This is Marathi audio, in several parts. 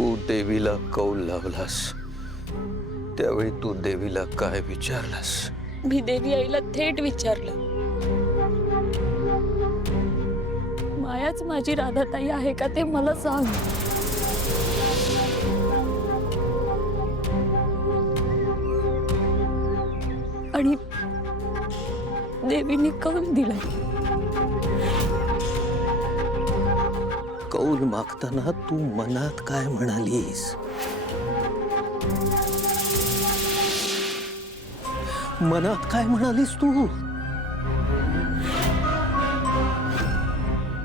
तू देवीला कौल लावलास त्यावेळी तू देवीला काय विचारलास? मी देवी आईला थेट विचारलं, मायाच माझी राधाताई आहे का ते मला सांग. आणि देवीने कौल दिला. कौल मागताना तू मनात काय म्हणालीस? मनात काय म्हणालीस तू?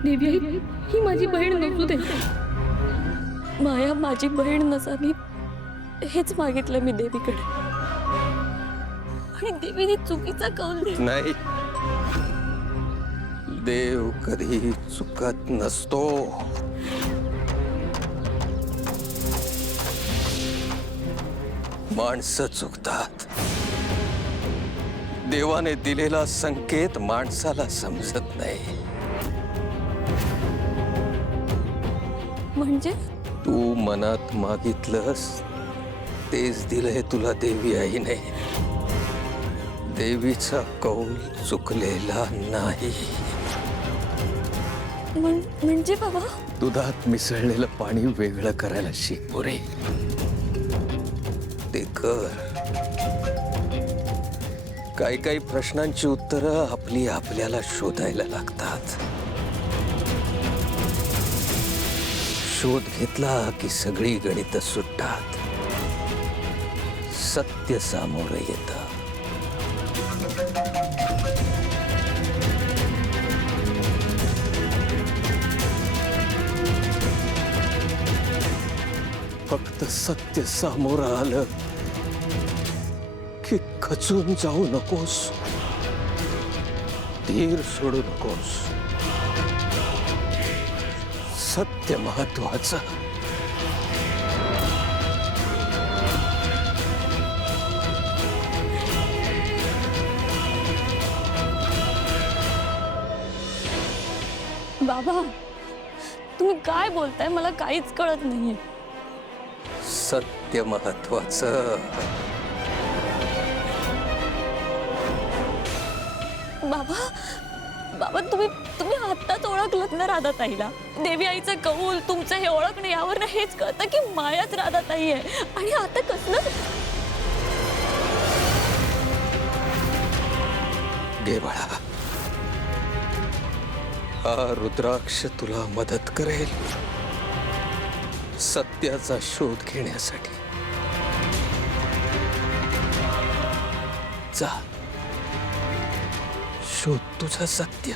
देवी आई ही माझी बहीण नसू दे, माया माझी बहीण नसावी हेच मागितलं मी देवीकडे. आणि देवीने चुकीचा कौल दिला. नाही, देव कधी चुकत नसतो. माणसं चुकतात. देवाने दिलेला संकेत माणसाला समजत नाही. म्हणजे तू मनात मागितलंस तेच दिलंय तुला देवी आईने. देवीचा कौल चुकलेला नाही. म्हणजे बाबा दुधात मिसळलेलं पाणी वेगळं करायला शिक पोरे. ते कर. काही काही प्रश्नांची उत्तरं आपल्याला शोधायला लागतात. शोध घेतला की सगळी गणितं सुटतात. सत्य सामोरं येतं. फक्त सत्य सामोरं आलं की खचून जाऊ नकोस. धीर सोडू नकोस. सत्य महत्वाचं. बाबा तुम्ही काय बोलताय मला काहीच कळत नाहीये. सत्य महत्वाचं. बाबा बाबा तुम्ही आत्ताच ओळखलत ना राधाताईला. देवी आईचं कौल तुमचं हे ओळखणं यावर हेच कळतं की मायाच राधाताई आहे. आणि आता कसलं घे बाळा, हा रुद्राक्ष तुला मदत करेल सत्याचा शोध घेण्यासाठी. जा, शोध तुझं सत्य.